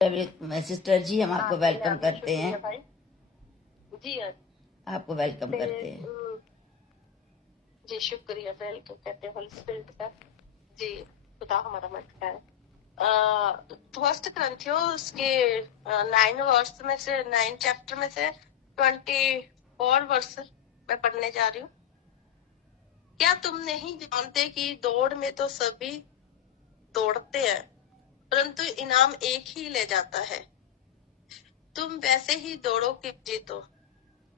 Sister जी, हम आपको welcome करते हैं। भाई जी आपको वेलकम करते हैं। जी शुक्रिया। वेलकम कहते हैं होली स्पिरिट का। जी खुदा हमारा मत करे। फर्स्ट क्रंथियोस के 9 वर्स में से 9 चैप्टर में से 24 वर्स मैं पढ़ने जा रही हूँ। क्या तुम नहीं जानते कि दौड़ में तो सभी दौड़ते हैं, परंतु इनाम एक ही ले जाता है। तुम वैसे ही दौड़ो कि जीतो।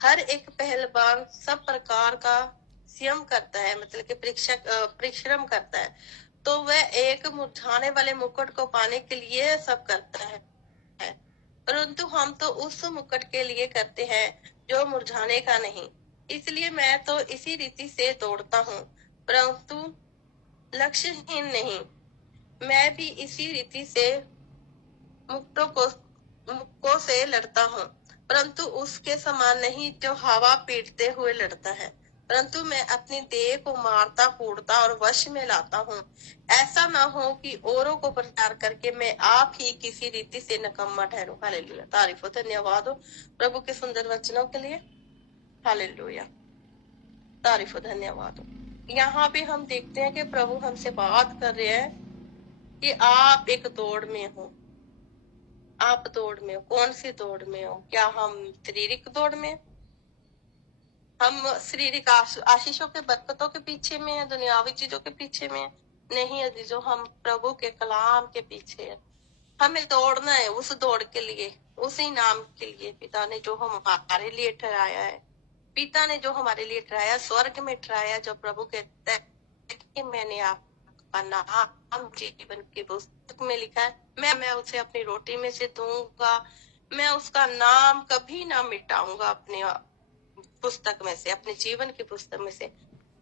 हर एक पहलवान सब प्रकार का संयम करता है, मतलब कि परिश्रम करता है, तो वह एक मुरझाने वाले मुकुट को पाने के लिए सब करता है। परंतु हम तो उस मुकुट के लिए करते हैं जो मुरझाने का नहीं। इसलिए मैं तो इसी रीति से दौड़ता हूँ, परंतु लक्ष्यहीन नहीं। मैं भी इसी रीति से मुक्कों से लड़ता हूँ, परंतु उसके समान नहीं जो हवा पीटते हुए लड़ता है, परंतु मैं अपनी देह को मारता कूटता और वश में लाता हूँ। ऐसा ना हो कि औरों को प्रचार करके मैं आप ही किसी रीति से नकम्मा ठहरूं। हालेलुया। तारीफ हो, धन्यवाद हो प्रभु के सुंदर वचनों के लिए। हालेलुया। तारीफ हो, धन्यवाद हो। यहाँ पे हम देखते हैं कि प्रभु हमसे बात कर रहे हैं कि आप एक दौड़ में हो। आप दौड़ में हो। कौन सी दौड़ में हो? क्या हम शारीरिक दौड़ में, हम शारीरिक आशीषों के बरकतों के पीछे में है, दुनियावी चीजों के पीछे में है? नहीं अजीजों, हम प्रभु के कलाम के पीछे है। हमें दौड़ना है उस दौड़ के लिए, उसी नाम के लिए पिता ने जो हमारे लिए ठहराया है। पिता ने जो हमारे लिए ठहराया, स्वर्ग में ठहराया, जो प्रभु कहता है कि मैंने आपका नाम जीवन की पुस्तक में लिखा है, मैं उसे अपनी रोटी में से दूंगा। मैं उसका नाम कभी ना मिटाऊंगा अपने पुस्तक में से, अपने जीवन की पुस्तक में से।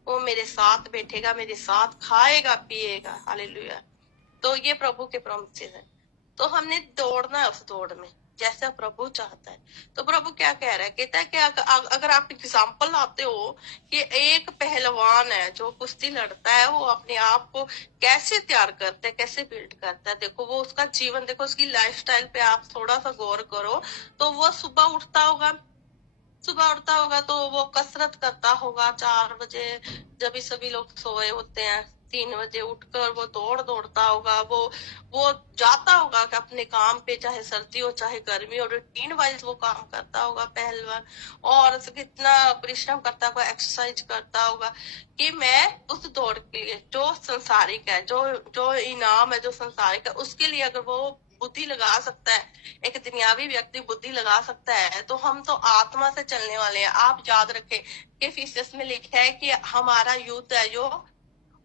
वो मेरे साथ बैठेगा, मेरे साथ खाएगा पिएगा। हालेलुया। तो ये प्रभु के प्रॉमिसेस है। तो हमने दौड़ना है उस दौड़ में जैसा प्रभु चाहता है। तो प्रभु क्या कह रहा है? कहता है कि अगर आप एग्जाम्पल लाते हो कि एक पहलवान है जो कुश्ती लड़ता है, वो अपने आप को कैसे तैयार करता है, कैसे बिल्ड करता है। देखो वो उसका जीवन, देखो उसकी लाइफस्टाइल पे आप थोड़ा सा गौर करो। तो वो सुबह उठता होगा तो वो कसरत करता होगा 4 बजे, जब भी सभी लोग सोए होते हैं। 3 बजे उठकर वो दौड़ता होगा। वो जाता होगा कि अपने काम पे, चाहे सर्दी हो चाहे गर्मी हो, रूटीन वाइज वो काम करता होगा पहलवान। और कितना परिश्रम करता होगा, एक्सरसाइज करता होगा कि मैं उस दौड़ के लिए जो संसारिक है, जो इनाम है जो संसारिक है, उसके लिए अगर वो बुद्धि लगा सकता है, एक दुनियावी व्यक्ति बुद्धि लगा सकता है, तो हम तो आत्मा से चलने वाले हैं। आप याद रखें कि इफिसियंस में लिखा है कि हमारा युद्ध है जो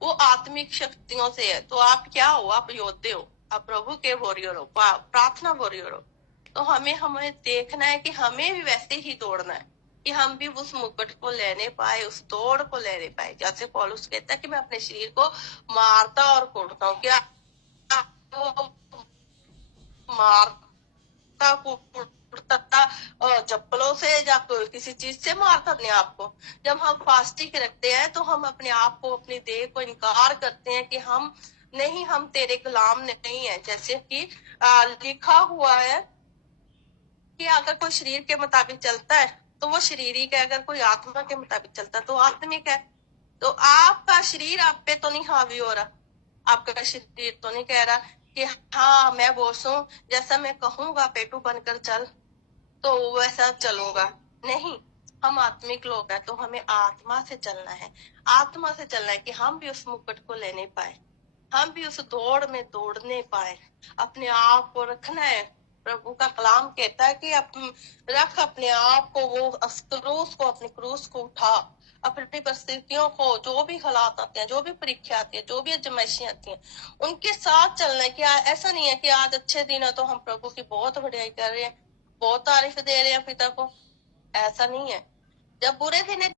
वो आत्मिक शक्तियों से है। तो आप क्या हो? आप योद्धे हो, आप प्रभु के वॉरियर हो, प्रार्थना वॉरियर हो। तो हमें देखना है कि हमें भी वैसे ही दौड़ना है, कि हम भी उस मुकुट को लेने पाए, उस दौड़ को लेने पाए। जैसे पौलुस कहता है कि मैं अपने शरीर को मारता और कूटता हूँ। क्या मारता कूटता चप्पलों से या किसी चीज से मारता अपने आप को? जब हम फास्टिंग रखते हैं तो हम अपने आप को, अपनी देह को इनकार करते हैं कि हम नहीं, हम तेरे गुलाम नहीं है। जैसे कि लिखा हुआ है कि अगर कोई शरीर के मुताबिक चलता है तो वो शरीरिक है, अगर कोई आत्मा के मुताबिक चलता है तो आत्मिक है। तो आपका शरीर आप पे तो नहीं हावी हो रहा, आपका शरीर तो नहीं कह रहा कि हाँ मैं बॉस हूँ, जैसा मैं कहूंगा पेटू बनकर चल तो वैसा चलूंगा। नहीं, हम आत्मिक लोग हैं, तो हमें आत्मा से चलना है। आत्मा से चलना है कि हम भी उस मुकुट को लेने पाए, हम भी उस दौड़ में दौड़ने पाए। अपने आप को रखना है। प्रभु का कलाम कहता है कि रख अपने आप को, वो क्रूस को, अपने क्रूस को उठा। अपनी परिस्थितियों को, जो भी हालात आते हैं, जो भी परीक्षा आती है, जो भी आजमाइशें आती हैं, उनके साथ चलना है। कि ऐसा नहीं है कि आज अच्छे दिन है तो हम प्रभु की बहुत बढ़ाई कर रहे हैं, बहुत तारीफ दे रहे हैं पिता को। ऐसा नहीं है। जब बुरे दिन